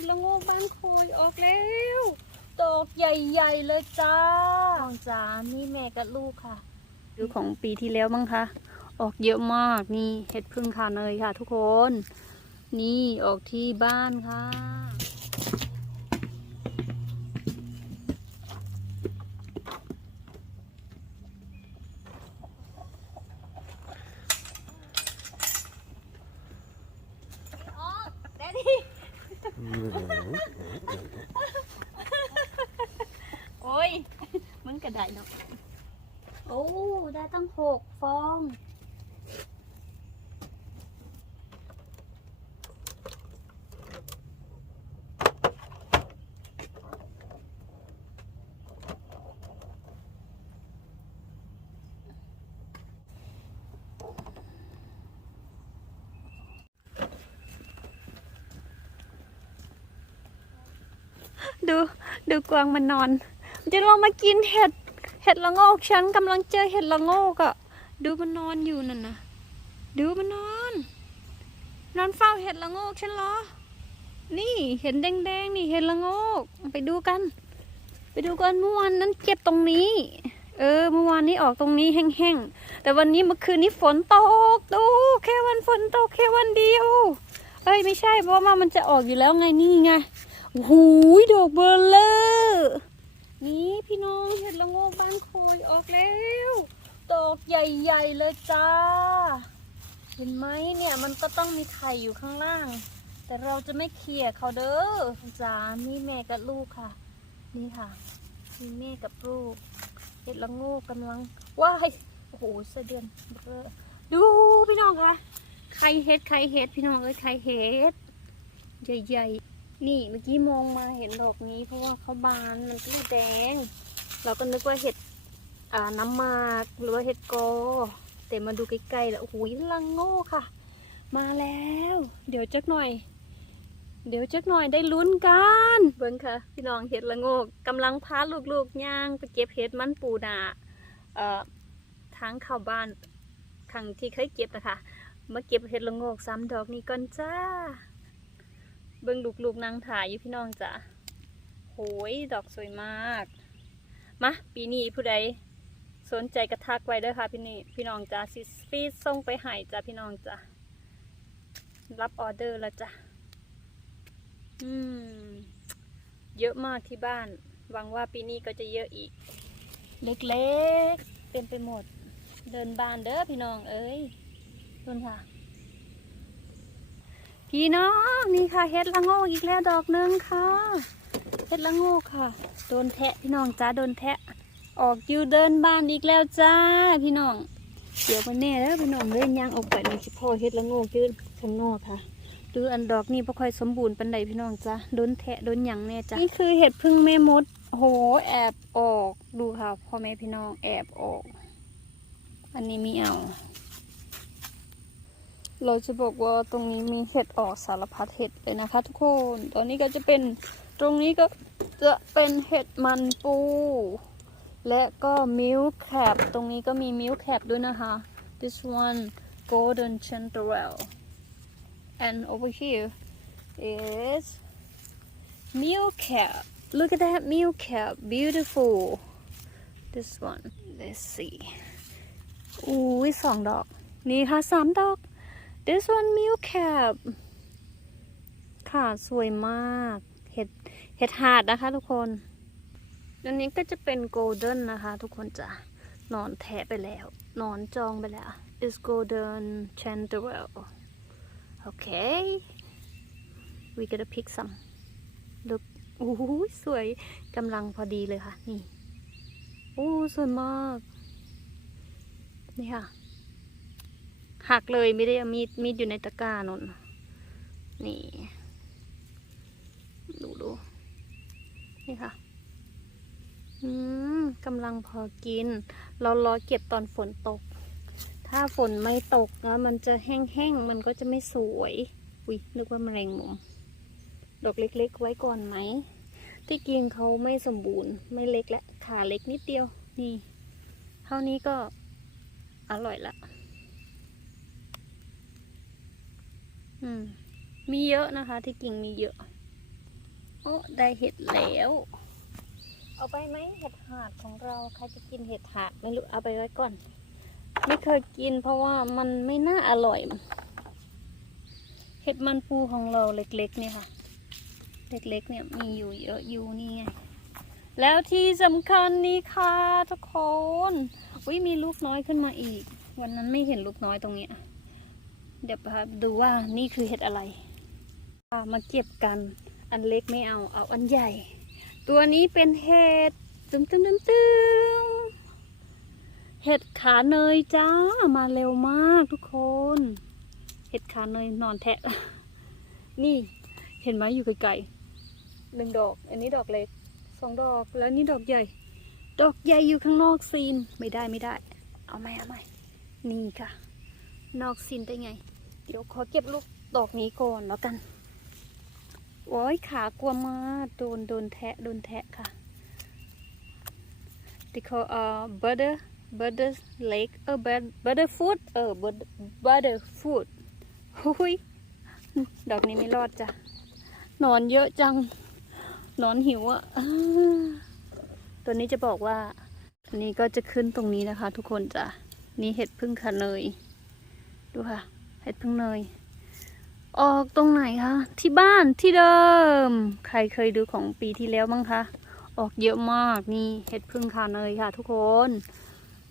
ดละโงกบ้านโคยออกแล้วดอกใหญ่ๆเลยจ้าน้องจ๋านี่แม่กับลูกค่ะ ดูของปีที่แล้วมั้งคะออกเยอะมากนี่เห็ดพึ่งขาเนยค่ะ ทุกคน นี่ออกที่บ้านค่ะ อ๋อแดดดี้ โอ้ย มันกระ ไดเนาะโอ้ ได้ตั้งหกฟอง ดู ดูกวางมันนอน จะลองมากินเห็ด ห็ดละโงกฉันกำลังเจอเห็ดละโงกอะ่ะดูมันนอนอยู่นั่นนะดูมันนอน นอนเฝ้าเห็ดละโงกฉันเหรอ นี่เห็นแดงๆนี่เห็ดละโงกไปดูกัน ไปดูกันเมื่อวานนั้นเก็บตรงนี้ เออเมื่อวานนี้ออกตรงนี้แห้งๆแต่วันนี้เมื่อคืนนี้ฝนตกดูแค่วันฝนตกแค่วันเดียวเอ้ยไม่ใช่เพราะว่ามันจะออกอยู่แล้วไงนี่ไงโอ้โหดอกเบอร์เลอร์ นี่พี่น้องเห็ดละโงกบ้านโคยออกแล้วดอกใหญ่ๆเลยจ้า เห็นไหมเนี่ยมันก็ต้องมีไข่อยู่ข้างล่าง แต่เราจะไม่เขี่ยเขาเด้อจ้านี่แม่กับลูกค่ะ นี่ค่ะนี่แม่กับลูกเห็ดละโงกกำลังว้ายโอ้โหเสเดือนเบ้อดูพี่น้องคะไข่เห็ดไข่เห็ดพี่น้องเอ้ยไข่เห็ดใหญ่ๆ นี่เมื่อกี้มองมาเห็นดอกนี้ เพราะว่าเขาบานมันก็เลยแดง เราก็นึกว่าเห็ดอ่าน้ำหมากหรือว่าเห็ดโกอ แต่มาดูใกล้ๆแล้วโอ้โหลังโง่ค่ะ มาแล้ว เดี๋ยวจักหน่อย เดี๋ยวจักหน่อยได้ลุ้นกัน เบิ้งค่ะ พี่น้องเห็ดละโงกกำลังพาลูกๆย่างไปเก็บเห็ดมันปูนาเอ่อทางเข้าบ้านครั้งที่เคยเก็บนะคะมาเก็บเห็ดละโงกซ้ำดอกนี้ก่อนจ้า เบิ่งลูกๆนางถ่ายอยู่พี่น้องจ้ะโหยดอกสวยมาก มาปีนี้ผู้ใดสนใจกระทักไว้ด้อค่ะพี่นี่พี่น้องจ้ะซิสฟีดส่งไปให้จ้ะพี่น้องจ้ะรับออเดอร์แล้วจ้ะอืมเยอะมากที่บ้านหวังว่าปีนี้ก็จะเยอะอีก เล็กๆเต็มไปหมด เดินบานเด้อพี่น้องเอ้ยต้นค่ะ พี่น้องนี่ค่ะเฮ็ดละโงกอีกแล้วดอกหนึงค่ะเฮ็ดละโงกค่ะ โดนแทะพี่น้องจ้าโดนแทะ ออกอยู่เดินบ้านอีกแล้วจ้าพี่น้อง เดี๋ยวมาแน่แล้วพี่น้องเล่นยางออกไปในสิพ่อเฮ็ดละโงกยืนข้างนอกค่ะดูอันดอกนี่บ่ค่อยสมบูรณ์ปานใดพี่น้องจ้าโดนแทะโดนหยังแน่จ้านี่คือเห็ดพึ่งแม่มดโหแอบออกดูค่ะพ่อแม่พี่น้องแอบออก อันนี้มีเอา เราจะบอกว่าตรงนี้มีเห็ดออกสารพัดเห็ดเลยนะคะทุกคน ตอนนี้ก็จะเป็นตรงนี้ก็จะเป็นเห็ดมันปู และก็มิลแคปตรงนี้ก็มีมิลแคปด้วยนะคะ this one golden chanterelle and over here is milk cap look at that milk cap beautiful this one let's see อุ้ยสองดอก นี่ค่ะสามดอก this one milk cap ค่ะสวยมาก เห็ดเห็ดหาดนะคะทุกคนอันนี้ก็จะเป็น golden นะคะทุกคนจะนอนแทะไปแล้ว นอนจองไปแล้ว is golden chanterelle okay we gotta pick some look โอ้โหสวยกำลังพอดีเลยค่ะ นี่ โอ้ สวยมาก นี่ค่ะ หักเลยไม่ได้เอามีดมีดอยู่ในตะกร้านนนี่ ดูดูนี่ค่ะ อืมกำลังพอกิน เรารอเก็บตอนฝนตก ถ้าฝนไม่ตกนะมันจะแห้งๆ มันก็จะไม่สวย อุ้ยนึกว่าแมลงมุมดอกเล็กๆ ไว้ก่อนไหม ที่กินเขาไม่สมบูรณ์ ไม่เล็กและขาเล็กนิดเดียว นี่ เท่านี้ก็อร่อยละ อืม มีเยอะนะคะ ที่กิ่งมีเยอะ โอ้ได้เห็ดแล้ว เอาไปไหมเห็ดหาดของเราใครจะกินเห็ดหาดไม่รู้เอาไปไว้ก่อน ไม่เคยกินเพราะว่ามันไม่น่าอร่อยเห็ดมันปูของเราเล็กๆเนี่ยค่ะ เล็กๆเนี่ยมีอยู่เยอะอยู่นี่ไงแล้วที่สำคัญนี่ค่ะทุกคน อุ้ยมีลูกน้อยขึ้นมาอีก วันนั้นไม่เห็นลูกน้อยตรงเนี้ย เดี๋ยวพาดูว่านี่คือเห็ดอะไรมาเก็บกัน อันเล็กไม่เอา เอาอันใหญ่ ตัวนี้เป็นเห็ดตึมตึมตึมตึมเห็ดขาเนยจ้า มาเร็วมากทุกคน เห็ดขาเนยนอนแทะ นี่เห็นไหมอยู่ไกลๆหนึ่งดอก อันนี้ดอกเล็กสองดอก แล้วนี่ดอกใหญ่ ดอกใหญ่อยู่ข้างนอกซีน ไม่ได้ไม่ได้ เอาไหมเอาไหมนี่ค่ะ นอกซีนได้ไง เดี๋ยวขอเก็บลูกดอกนี้ก่อนแล้วกัน โอ้ยขากลัวมากโดนโดนแทะโดนแทะค่ะที่เขาเอ่อ butter butter leg เออ butter butter foot เออ butter butter foot หุยดอกนี้ไม่รอดจ้ะนอนเยอะจัง นอนหิวอะ่ะตัวนี้จะบอกว่าอันนี้ก็จะขึ้นตรงนี้นะคะ ทุกคนจ้ะ นี่เห็ดพึ่งขาเนย ดูค่ะเห็ดพึ่งเนย ออกตรงไหนคะที่บ้านที่เดิม ใครเคยดูของปีที่แล้วมั้งคะออกเยอะมากนี่เห็ดพึ่งขาเนยค่ะ ทุกคน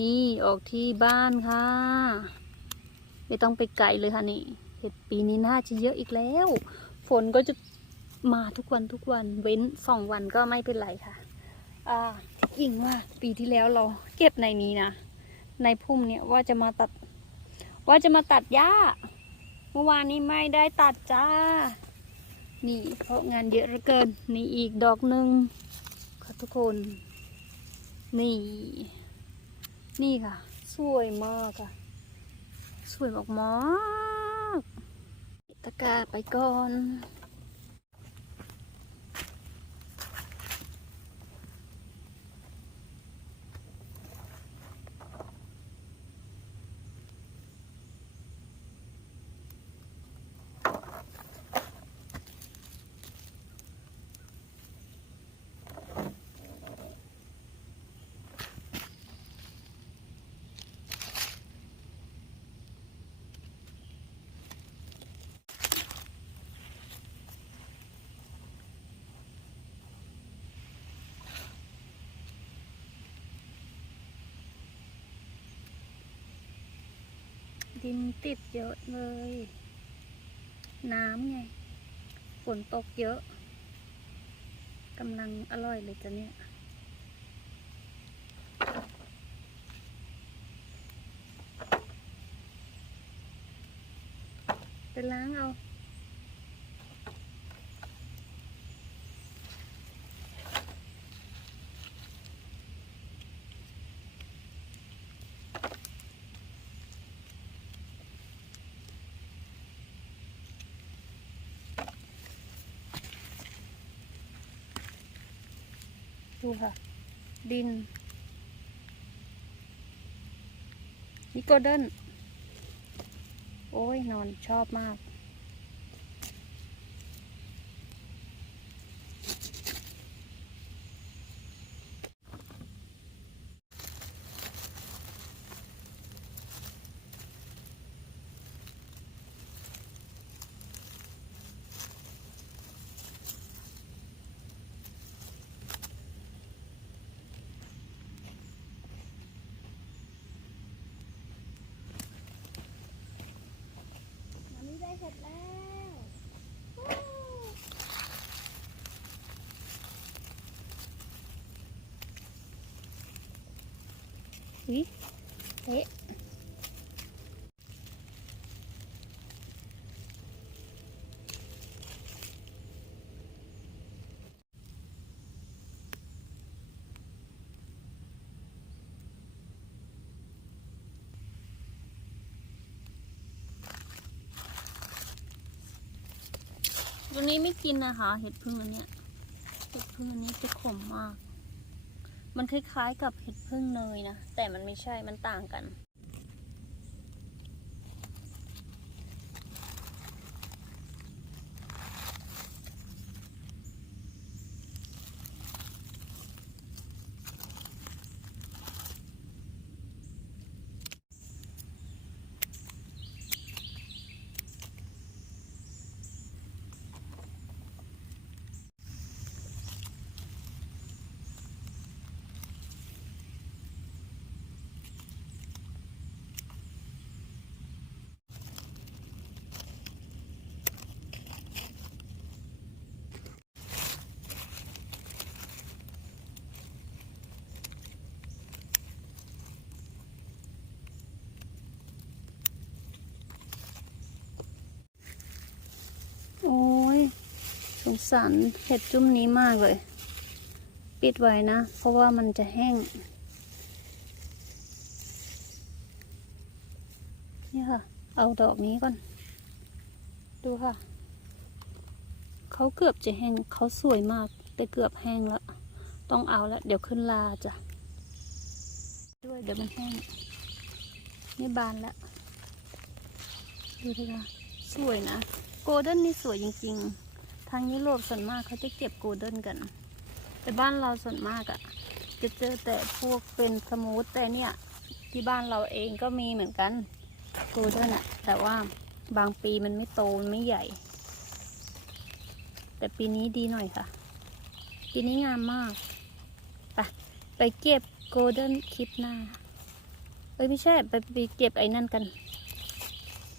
นี่ออกที่บ้านค่ะ ไม่ต้องไปไกลเลยค่ะนี่เห็ดปีนี้น่าจะเยอะอีกแล้ว ฝนก็จะมาทุกวันทุกวันเว้นสองวันก็ไม่เป็นไรค่ะ อ่าที่จริงว่าปีที่แล้วเราเก็บในนี้นะในพุ่มเนี่ยว่าจะมาตัด ว่าจะมาตัดหญ้า เมื่อวานนี้ไม่ได้ตัดจ้า นี่เพราะงานเยอะเหลือเกิน นี่อีกดอกหนึ่งค่ะทุกคน นี่ นี่ค่ะ สวยมากค่ะ สวยมากมากตะกาไปก่อน ดินติดเยอะเลย น้ำไง ฝนตกเยอะกำลังอร่อยเลยจ้ะเนี่ย ไปล้างเอา ดูค่ะ ดินนี่โกลเด้น โอ้ยนอนชอบมาก อันนี้ได้เสร็จแล้วิเอ๊ะตัวนี้ไม่กินนะคะ เห็ดพึ่งอันเนี้ยเห็ดพึ่งอันนี้จะขมมาก มันคล้ายๆกับเห็ดพึ่งเนยนะ แต่มันไม่ใช่มันต่างกัน สงสารเห็ดจุ่มนี้มากเลย ปิดไว้นะ เพราะว่ามันจะแห้ง นี่ค่ะ เอาดอกนี้ก่อน ดูค่ะ เขาเกือบจะแห้งเขาสวยมาก แต่เกือบแห้งแล้ว ต้องเอาแล้ว เดี๋ยวขึ้นลาจ้ะ ด้วยเดี๋ยวมันแห้ง นี่บานแล้ว ดูดิค่ะ สวยนะ โกลเด้นนี่สวยจริง ๆ ทางยุโรปส่วนมากเขาจะเก็บโกลเด้นกัน แต่บ้านเราส่วนมากอะ่ะ จะเจอแต่พวกเป็นสมูทแต่เนี่ย ที่บ้านเราเองก็มีเหมือนกันโกลเด้นอะแต่ว่าบางปีมันไม่โตมันไม่ใหญ่ แต่ปีนี้ดีหน่อยค่ะ ปีนี้งามมาก ไปไปเก็บโกลเด้นคลิปหน้า เอ้ยไม่ใช่ไปไปเก็บไอ้นั่นกัน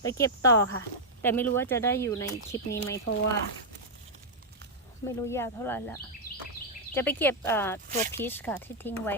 ไปเก็บต่อค่ะ แต่ไม่รู้ว่าจะได้อยู่ในคลิปนี้ไหมเพราะว่า ไม่รู้ยาวเท่าไหร่แล้วจะไปเก็บตัวพีชค่ะที่ทิ้งไว้